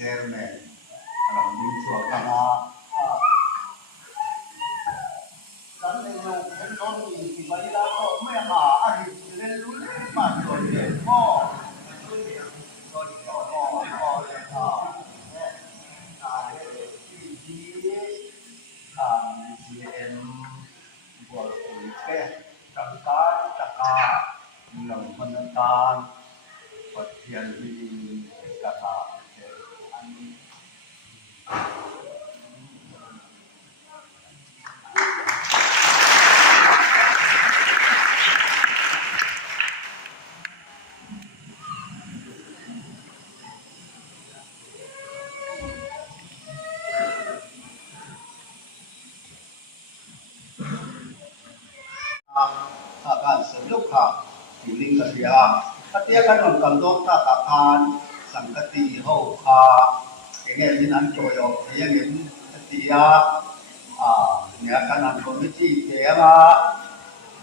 chairman làm minh chùa cả na dan này nó cái con thì bây giờ có mấy mà anh lên luôn mà rồi để mo rồi để GM buat politik takkan lòng menentan perhatian di kata akan seluka hiling kesia ketia kan on kandong ta takan sangkati ho kha kenge min an choyo ye min ketia ne kan an komiti kera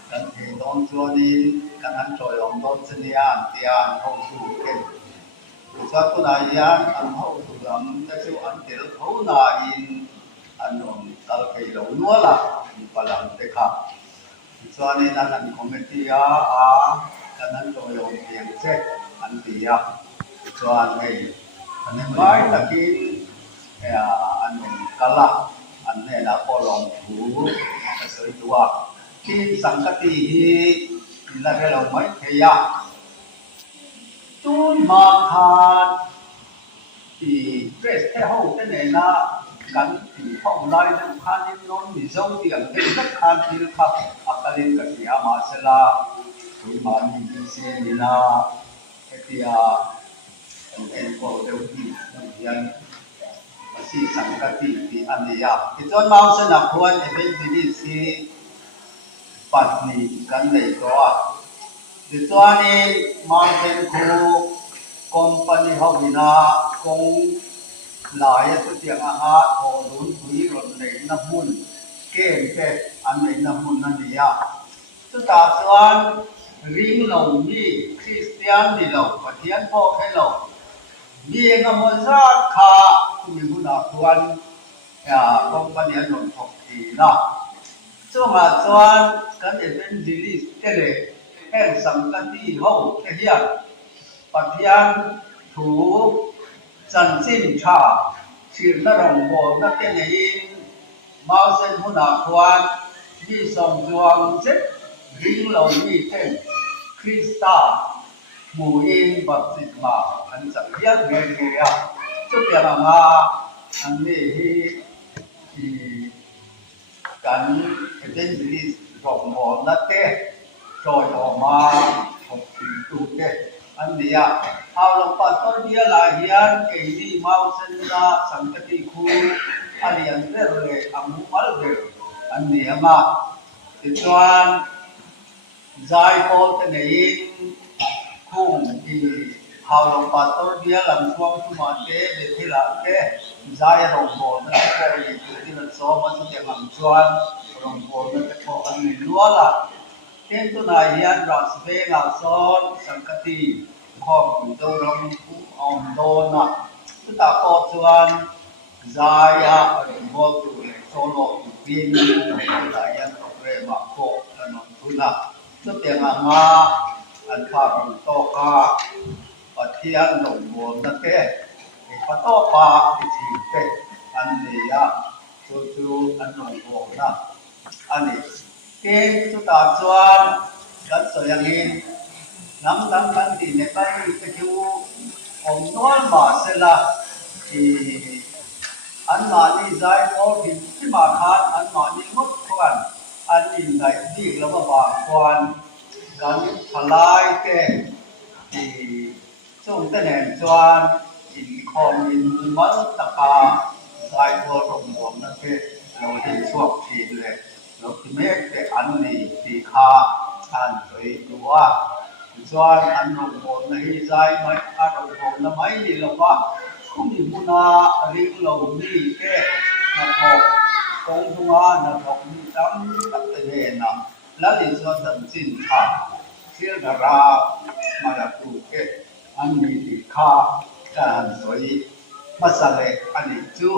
dan ke don jodi kan an choyo don senian tian ho su ken satu nayan an ho su gam ta chu an tel ho na in an on tal ke lo nuala palang tekha cho nên là anh committee cho nên tôi dùng tiền chết anh thì cho anh này anh nói là cái anh mình kala anh này là có lòng thủ sợi tua khi sang cái gì là cái lòng mấy cái chun mà thà thì cái hậu cái này làกันที่ห้องไล่นั่งคันนี่นอนมีส่งเตียงเป็นสักคันที่ครับอาการเล่นกับที่อามาเสลาคุยมามีที่เสียนี่นะไอ้ที่เอ็นโคเดลที่นั่งยันมาสีสังกัดที่อันนี้ที่จนมาสนับสนุนเป็นที่สีปัตนีกันในตัวที่ตัวนี้มาเป็นครูคอมพานีเขาวินาคงหลายตัวอย่างอาหารโอรุนคุยรถในน้ำมันเก่งแก่อันในน้ำมันนั่นเองสุดท้ายส่วนริงเรามีคริสเตียนนี่เราปฏิญาณพ่อให้เรามีเงินมันสักขาคุณมีคุณอาควรคอมพานีนนทกีนะส่วนกันเป็นจิลิสเตเลแห่งสังกัดที่เขาแค่เดียวปฏิญาณถูกจันจินชาชื่อนั่งโบนั่งเตียนยินมาเส้นหุ่นอาควานมีสองดวงเจ็ดริงเรามีเท่นคริสตาหมู่อินบัพติศมาอันสักยักษ์เงี้ยเงี้ยจุดเดียวมาอันนี้ที่กันเป็นลิสต์ของโบนั่งเต้จอยออกมาหกสิบตัวเต้อันนี้เอาลงปัตตเดียลาเฮียนเอดีมาเซนดาสังกติคูอันนี้อันเดียวเลยอามุมาลเดออันนี้มาติดวันใจโพสเนยินคุ้มที่เอาลงปัตตเดียลำช่วงทุมาเตเดทิลาเตใจลงโบนั่นก็เลยที่นั่นซ้อมมาสุดที่ลำช่วงลงโบนั่นก็พออันนี้ล้วนละเห็นตัวนายเฮียนรัสเบงอาซอนสังกติข้อมูลตรงผู้อ่อนโดนนะสุดท้ายก็ชวนใจบอตุเลโซโลบินใจตกเรมาโคถนนทุนะสุดที่งามาอันข้ารุโตกาปะเทียนหลงบนนั่นเองปะโตปาที่เป็นอันนี้จู่อันหลงบนนะอันนี้เก่งสุดท้ายชวนกันสวยงามน้ำตั้งกันที่ในไปตะคิวองนวลมาเสละที่อันมานี่ใจพอที่มาทานอันมานี่งดกวนอันนี้ในที่เราบางกวนการทลายแก่ที่ส่งแต่แหนจวนที่คอมินมันตะกาใจพอรวมนั่นเองเราที่ช่วงที่เลยเราที่เมฆแต่อันนี้ที่ข้าอันสวยตัวส่วนอันลงบนในใจไม่อันลงบนนั้นไม่ดีหรอกว่าคุณมีมุนาริงเรามีแค่นักหอกกงทัวนักหอกมีตั้งตัดเตนะแล้วในส่วนดันสินชาเชื่อดารามาจากตัวแค่อันมีที่ข้าการสวย masale ani chu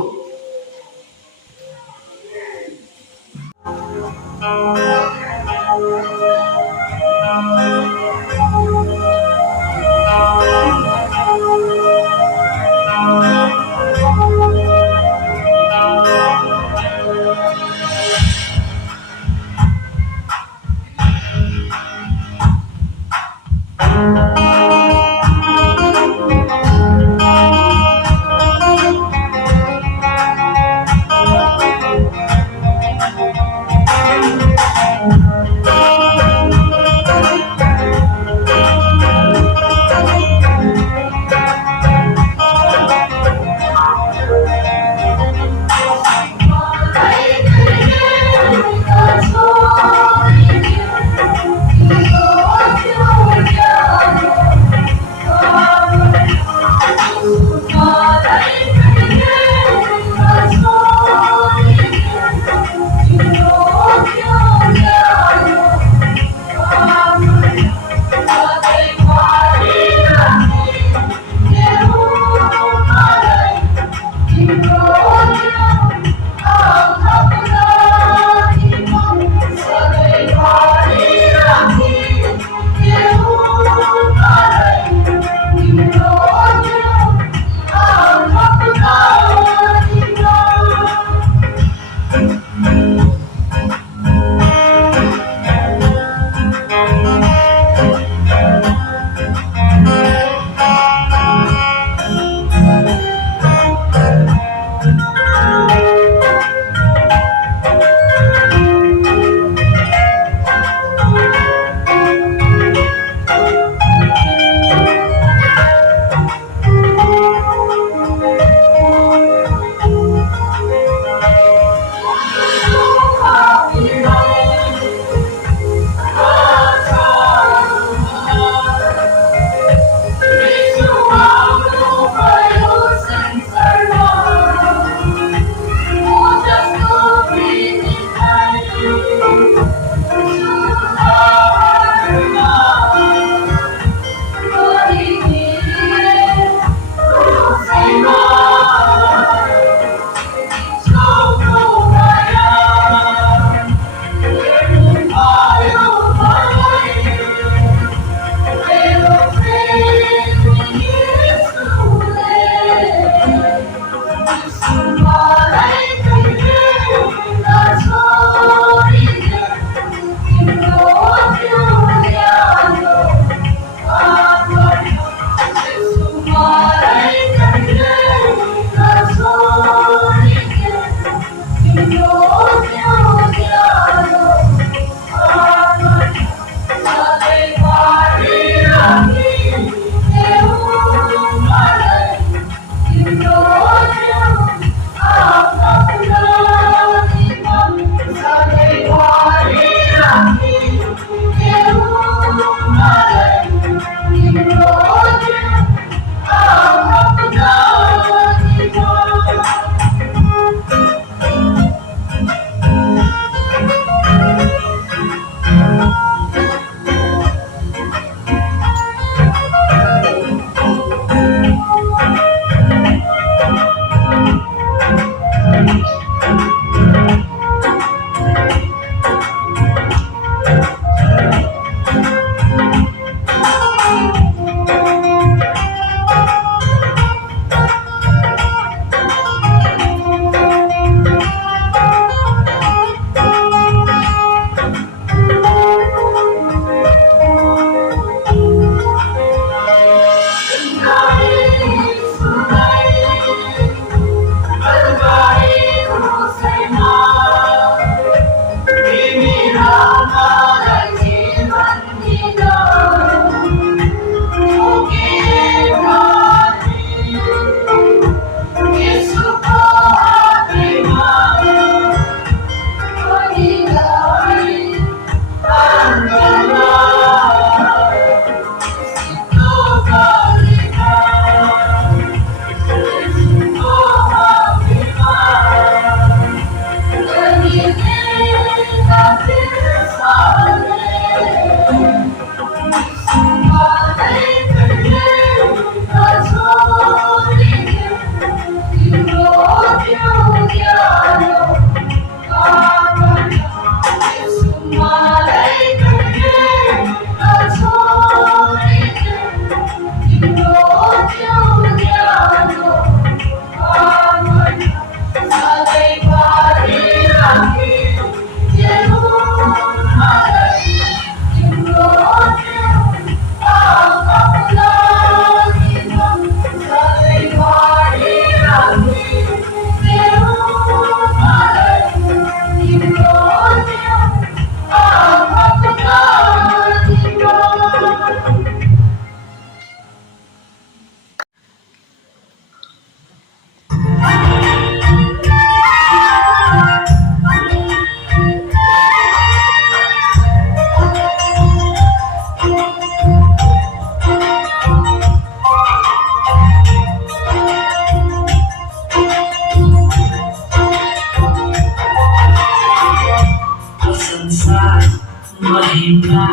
महिमा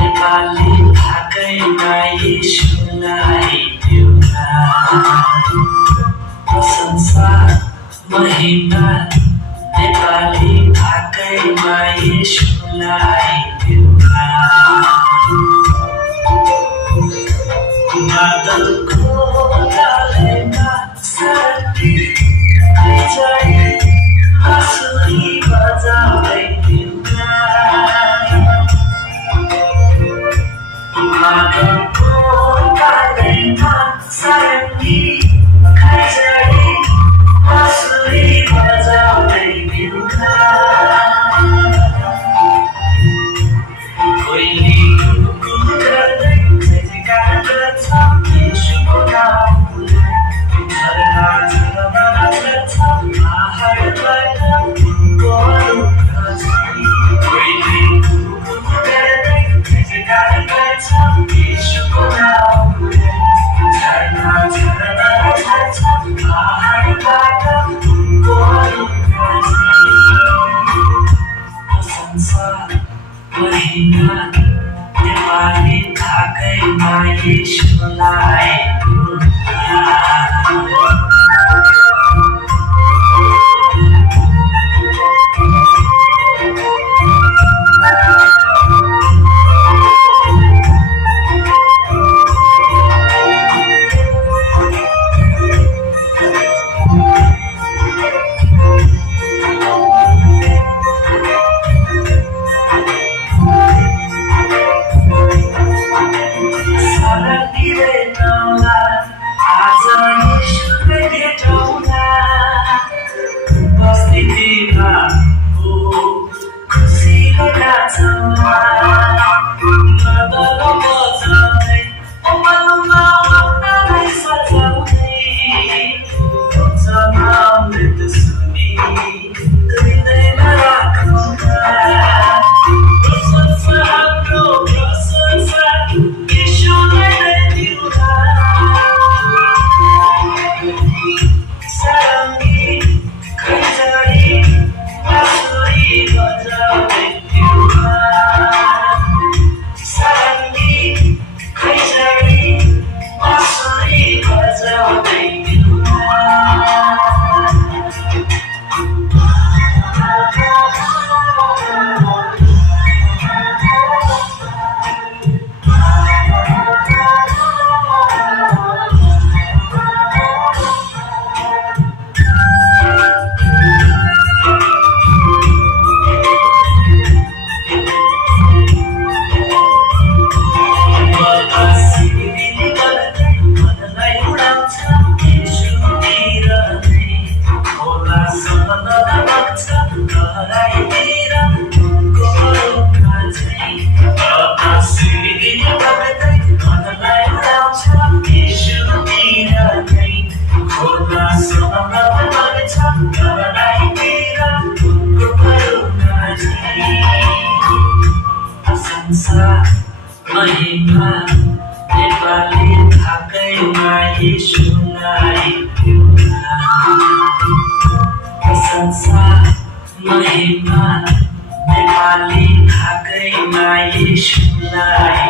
नेपाली भाकैमा येशूलाई देउला प्रशंसा महिमा नेपाली भाकैमा येशूलाई देउला मादलको तालमा शान्ति आइजाइ बाँसुरी बजाउँदै देउला मादलको तालमा शान्ति आइजाइ बाँसुरी बजाउँदै देउला कोइली गुनगुन गर्दै जयजयकार गर्छ येशूको नामलाई झरना झरना गर्छ पहाडबाट उनको अनुग्रह छ कोइली गुनगुन गर्दै जयजयकार गर्छ येशूको नामलाई झरना झरना गर्छ पहाडबाट उनको अनुग्रह छ प्रशंसा महिमा नेपाली भाकैमा येशूलाई महिमा नेपाली भाकैमा येशूलाई देउला प्रशंसा महिमा नेपाली भाकैमा येशूलाई